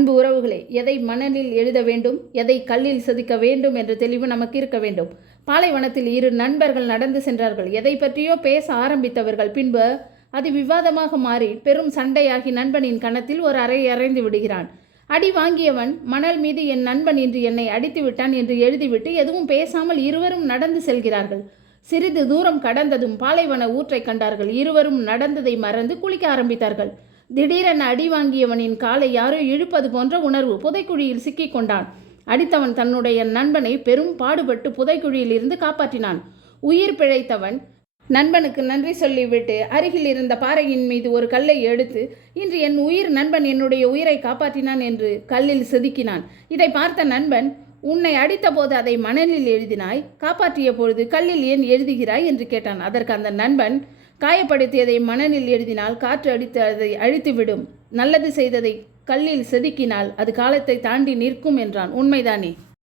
அன்பு உறவுகளே, எதை மணலில் எழுத வேண்டும், எதை கல்லில் செதுக்க வேண்டும் என்ற தெளிவு நமக்கு இருக்க வேண்டும். பாலைவனத்தில் இரு நண்பர்கள் நடந்து சென்றார்கள். எதை பற்றியோ பேச ஆரம்பித்தவர்கள் பின்பு அது விவாதமாக மாறி பெரும் சண்டையாகி நண்பனின் கன்னத்தில் ஒரு அறை அறைந்து விடுகிறான். அடி வாங்கியவன் மணல் மீது என் நண்பன் இன்று என்னை அடித்து விட்டான் என்று எழுதிவிட்டு எதுவும் பேசாமல் இருவரும் நடந்து செல்கிறார்கள். சிறிது தூரம் கடந்ததும் பாலைவன ஊற்றை கண்டார்கள். இருவரும் நடந்ததை மறந்து குளிக்க ஆரம்பித்தார்கள். திடீரென அடி வாங்கியவனின் காலை யாரோ இழுப்பது போன்ற உணர்வு. புதைக்குழியில் சிக்கிக் கொண்டான். அடித்தவன் தன்னுடைய நண்பனை பெரும் பாடுபட்டு புதைக்குழியில் இருந்து காப்பாற்றினான். உயிர் பிழைத்தவன் நண்பனுக்கு நன்றி சொல்லிவிட்டு அருகில் இருந்த பாறையின் மீது ஒரு கல்லை எடுத்து, இன்று என் உயிர் நண்பன் என்னுடைய உயிரை காப்பாற்றினான் என்று கல்லில் செதுக்கினான். இதை பார்த்த நண்பன், உன்னை அடித்த போது அதை மணலில் எழுதினாய், காப்பாற்றிய பொழுது கல்லில் ஏன் எழுதுகிறாய் என்று கேட்டான். அதற்கு அந்த நண்பன், காயப்படுத்தியதை மணலில் எழுதினால் காற்று அடித்து அதை அழித்துவிடும், நல்லது செய்ததை கல்லில் செதுக்கினால் அது காலத்தை தாண்டி நிற்கும் என்றான். உண்மைதானே?